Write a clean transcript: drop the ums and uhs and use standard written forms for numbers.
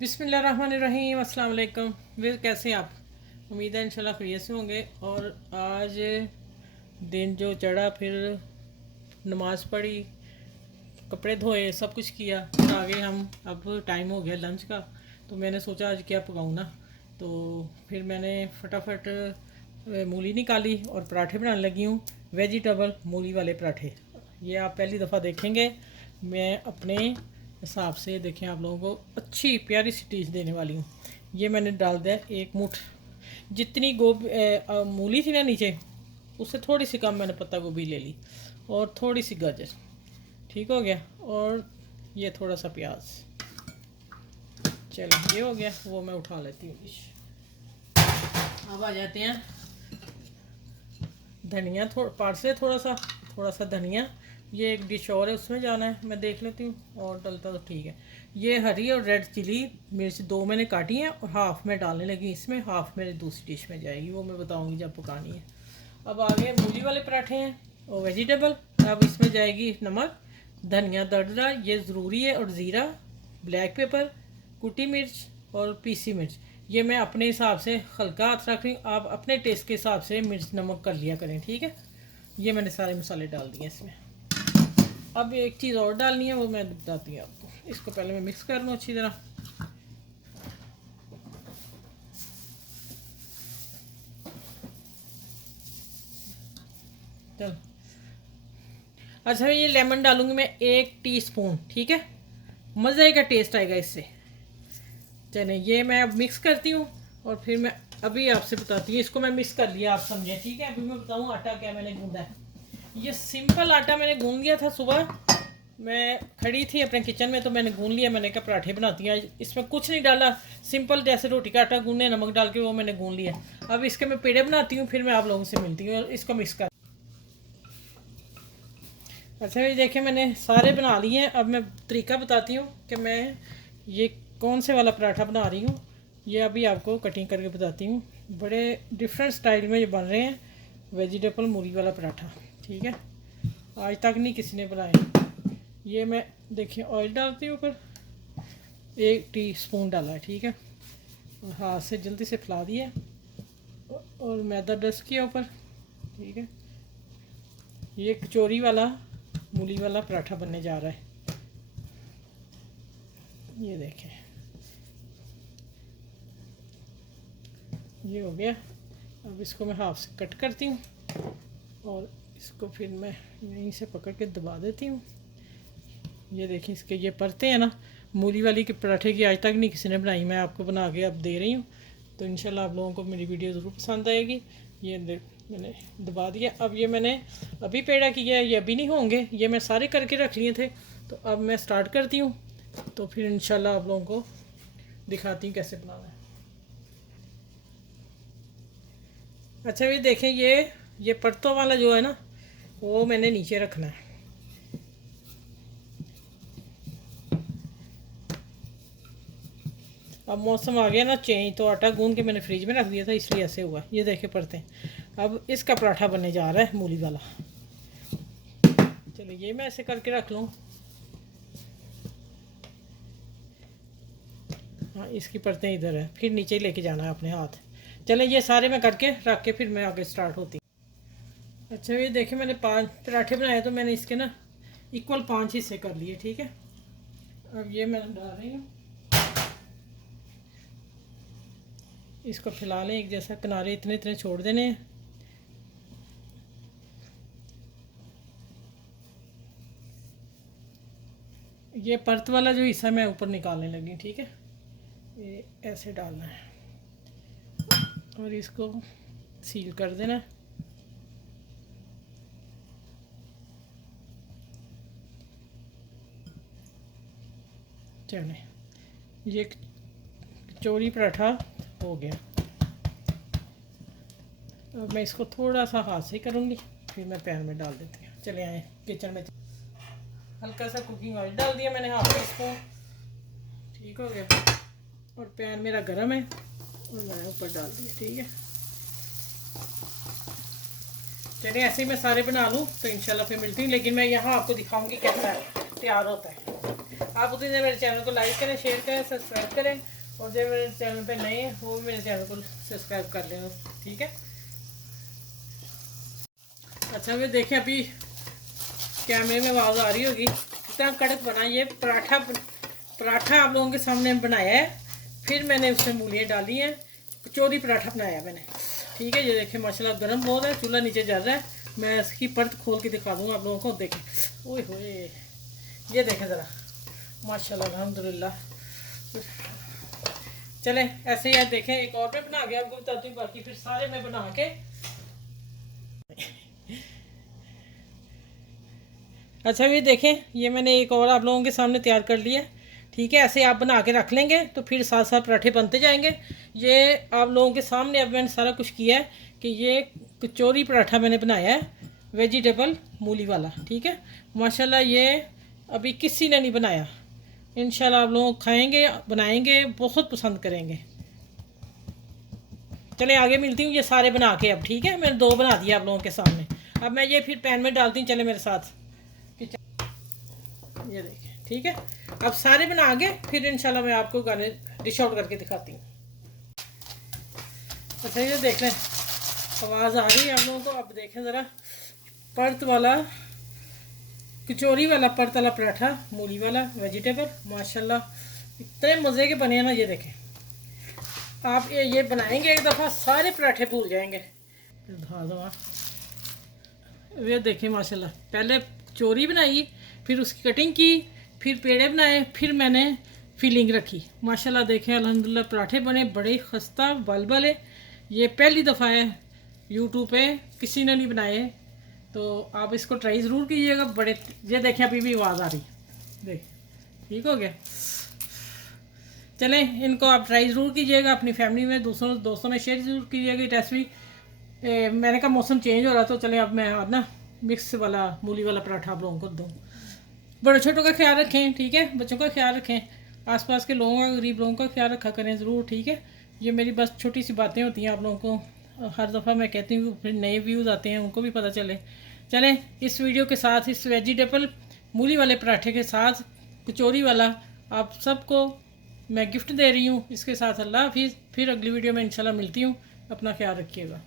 बिस्मिल्लाहिर्रहमानिर्रहीम। अस्सलाम वालेकुम। वे कैसे हैं आप? उम्मीद है इंशाल्लाह खैरियत से होंगे। और आज दिन जो चढ़ा, फिर नमाज़ पढ़ी, कपड़े धोए, सब कुछ किया, फिर आगे हम अब टाइम हो गया लंच का। तो मैंने सोचा आज क्या पकाऊँ ना, तो फिर मैंने फटाफट मूली निकाली और पराठे बनाने लगी हूँ। वेजिटेबल मूली वाले पराठे, ये आप पहली दफ़ा देखेंगे। मैं अपने हिसाब से, देखें, आप लोगों को अच्छी प्यारी सी टेस्ट देने वाली हूँ। ये मैंने डाल दिया एक मुठ, जितनी मूली थी ना नीचे, उससे थोड़ी सी कम मैंने पत्ता गोभी ले ली, और थोड़ी सी गाजर, ठीक हो गया। और ये थोड़ा सा प्याज। चलो ये हो गया, वो मैं उठा लेती हूँ डिश। अब आ जाते हैं धनिया, पार्सले थोड़ा सा धनिया। ये एक डिश और है, उसमें जाना है, मैं देख लेती हूँ, और डलता तो ठीक है। ये हरी और रेड चिली मिर्च दो मैंने काटी हैं, और हाफ़ में डालने लगी इसमें, हाफ़ मेरी दूसरी डिश में जाएगी, वो मैं बताऊँगी जब पकानी है। अब आगे मूली वाले पराठे हैं और वेजिटेबल। अब इसमें जाएगी नमक, धनिया दरदरा, ये ज़रूरी है, और ज़ीरा, ब्लैक पेपर, कुटी मिर्च और पीसी मिर्च। ये मैं अपने हिसाब से हल्का हाथ रख रही हूँ, आप अपने टेस्ट के हिसाब से मिर्च नमक कर लिया करें, ठीक है। ये मैंने सारे मसाले डाल दिए इसमें। अब एक चीज़ और डालनी है, वो मैं बताती हूँ आपको। इसको पहले मैं मिक्स कर लूँ अच्छी तरह। चल, अच्छा, ये लेमन डालूंगी मैं 1 टीस्पून, ठीक है। मज़े का टेस्ट आएगा इससे। चले, ये मैं अब मिक्स करती हूँ, और फिर मैं अभी आपसे बताती हूँ। इसको मैं मिक्स कर लिया, आप समझे, ठीक है। अभी मैं बताऊँ आटा क्या मैंने गूंदा है। ये सिंपल आटा मैंने गूंद लिया था सुबह, मैं खड़ी थी अपने किचन में, तो मैंने गूंद लिया। मैंने कहा पराठे बनाती हैं, इसमें कुछ नहीं डाला, सिंपल जैसे रोटी का आटा गूंदने, नमक डाल के वो मैंने गूंद लिया। अब इसके मैं पेड़े बनाती हूँ, फिर मैं आप लोगों से मिलती हूँ, और इसको मिक्स कर। अच्छा, ये देखिए मैंने सारे बना लिए हैं। अब मैं तरीका बताती हूँ कि मैं ये कौन से वाला पराठा बना रही हूँ। ये अभी आपको कटिंग करके बताती हूँ। बड़े डिफरेंट स्टाइल में ये बन रहे हैं, वेजिटेबल मूली वाला पराठा, ठीक है। आज तक नहीं किसी ने बनाया। ये मैं, देखिए, ऑयल डालती हूँ ऊपर, 1 टीस्पून डाला है, ठीक है। और हाथ से जल्दी से फैला दिया, और मैदा डस्ट किया ऊपर, ठीक है। ये कचौरी वाला मूली वाला पराठा बनने जा रहा है, ये देखें, ये हो गया। अब इसको मैं हाफ से कट करती हूँ, और इसको फिर मैं यहीं से पकड़ के दबा देती हूँ। ये देखिए, इसके ये परतें हैं ना, मूली वाली के पराठे की आज तक नहीं किसी ने बनाई, मैं आपको बना के अब दे रही हूँ। तो इंशाल्लाह आप लोगों को मेरी वीडियो ज़रूर पसंद आएगी। ये मैंने दबा दिया। अब ये मैंने अभी पेड़ा किया है, ये अभी नहीं होंगे, ये मैं सारे करके रख लिए थे। तो अब मैं स्टार्ट करती हूँ, तो फिर इंशाल्लाह आप लोगों को दिखाती हूँ कैसे बनाना है। अच्छा, ये देखें, ये परतों वाला जो है ना, वो मैंने नीचे रखना है। अब मौसम आ गया ना चेंज, तो आटा गूंद के मैंने फ्रिज में रख दिया था, इसलिए ऐसे हुआ। ये देखे पड़ते। अब इसका पराठा बनने जा रहा है मूली वाला। चलिए, ये मैं ऐसे करके रख लूँ। हाँ, इसकी परतें इधर है, फिर नीचे ही लेके जाना है अपने हाथ। चले, ये सारे मैं करके रख के फिर मैं आगे स्टार्ट होती। अच्छा, ये देखे मैंने 5 पराठे बनाए, तो मैंने इसके ना इक्वल 5 हिस्से कर लिए, ठीक है। अब ये मैं डाल रही हूँ, इसको फैला लें एक जैसा, किनारे इतने इतने छोड़ देने हैं। ये परत वाला जो हिस्सा मैं ऊपर निकालने लगी, ठीक है। ये ऐसे डालना है, और इसको सील कर देना है। चले, ये कचौरी पराठा हो गया। अब मैं इसको थोड़ा सा हाथ से करूँगी, फिर मैं पैन में डाल देती हूँ। चले आए किचन में, हल्का सा कुकिंग ऑयल डाल दिया मैंने, हाफ टी स्पून, ठीक हो गया। और पैन मेरा गर्म है, और मैंने ऊपर डाल दिया, ठीक है। चलिए, ऐसे ही मैं सारे बना लूँ, तो इंशाल्लाह फिर मिलती हूँ। लेकिन मैं यहाँ आपको दिखाऊंगी कैसा तैयार होता है। आप उतनी देर मेरे चैनल को लाइक करें, शेयर करें, सब्सक्राइब करें, और जो मेरे चैनल पे नए हैं वो भी मेरे चैनल को सब्सक्राइब कर लें, ठीक है। अच्छा वे देखें, अभी कैमरे में आवाज़ आ रही होगी, इतना कड़क बना ये पराठा आप लोगों के सामने बनाया है। फिर मैंने उसमें मूलियाँ डाली हैं, कचौरी पराठा बनाया मैंने, ठीक है। ये देखें माशाल्लाह गर्म बहुत है, चूल्हा नीचे जल रहा है। मैं इसकी परत खोल के दिखा दूँगा आप लोगों को, देखें। ओए होए, ये देखें ज़रा, माशाल्लाह अल्हम्दुलिल्लाह। चले ऐसे ही यार देखें, एक और मैं बना के आपको बताती हूँ, बाकी फिर सारे मैं बना के। अच्छा भी देखें, ये मैंने एक और आप लोगों के सामने तैयार कर लिया, ठीक है। ऐसे आप बना के रख लेंगे तो फिर साथ साथ पराठे बनते जाएंगे। ये आप लोगों के सामने अब मैंने सारा कुछ किया है कि ये कचौरी पराठा मैंने बनाया है, वेजिटेबल मूली वाला, ठीक है। माशाल्लाह ये अभी किसी ने नहीं बनाया, इंशाल्लाह आप लोग खाएंगे, बनाएंगे, बहुत पसंद करेंगे। चले आगे मिलती हूँ ये सारे बना के अब, ठीक है। मैंने 2 बना दिए आप लोगों के सामने, अब मैं ये फिर पैन में डालती हूँ। चले मेरे साथ, ये देखिए, ठीक है। अब सारे बना के फिर इंशाल्लाह मैं आपको गाने डिश आउट करके दिखाती हूँ। अच्छा ये देख लें, आवाज़ आ रही है आप लोगों को। अब देखें ज़रा, परत वाला कचौरी वाला परत वाला पराठा मूली वाला वेजिटेबल, माशाल्लाह इतने मज़े के बने हैं ना। ये देखें, आप ये बनाएंगे एक दफ़ा, सारे पराठे भूल जाएंगे। ये देखें माशाल्लाह, पहले कचौरी बनाई, फिर उसकी कटिंग की, फिर पेड़े बनाए, फिर मैंने फिलिंग रखी। माशाल्लाह देखें अल्हम्दुलिल्लाह पराठे बने बड़े खस्ता बलबले। ये पहली दफ़ा है यूट्यूब पे, किसी ने नहीं बनाए, तो आप इसको ट्राई ज़रूर कीजिएगा। बड़े, ये देखें अभी भी आवाज़ आ रही, देख ठीक हो गया। चलें इनको आप ट्राई ज़रूर कीजिएगा अपनी फैमिली में, दोस्तों में शेयर ज़रूर कीजिएगा रेसिपी। मैंने कहा मौसम चेंज हो रहा, तो चले अब मैं अब ना मिक्स वाला मूली वाला पराठा आप लोगों को दूँ। बड़े छोटों का ख्याल रखें, ठीक है, बच्चों का ख्याल रखें, आसपास के लोगों का, गरीब लोगों का ख्याल रखा करें ज़रूर, ठीक है। ये मेरी बस छोटी सी बातें होती हैं आप लोगों को, हर दफ़ा मैं कहती हूँ, फिर नए व्यूज़ आते हैं उनको भी पता चले। चलें इस वीडियो के साथ, इस वेजिटेबल मूली वाले पराठे के साथ कचौरी वाला आप सबको मैं गिफ्ट दे रही हूँ। इसके साथ अल्लाह हाफिज़, फिर अगली वीडियो में इंशाल्लाह मिलती हूँ। अपना ख्याल रखिएगा।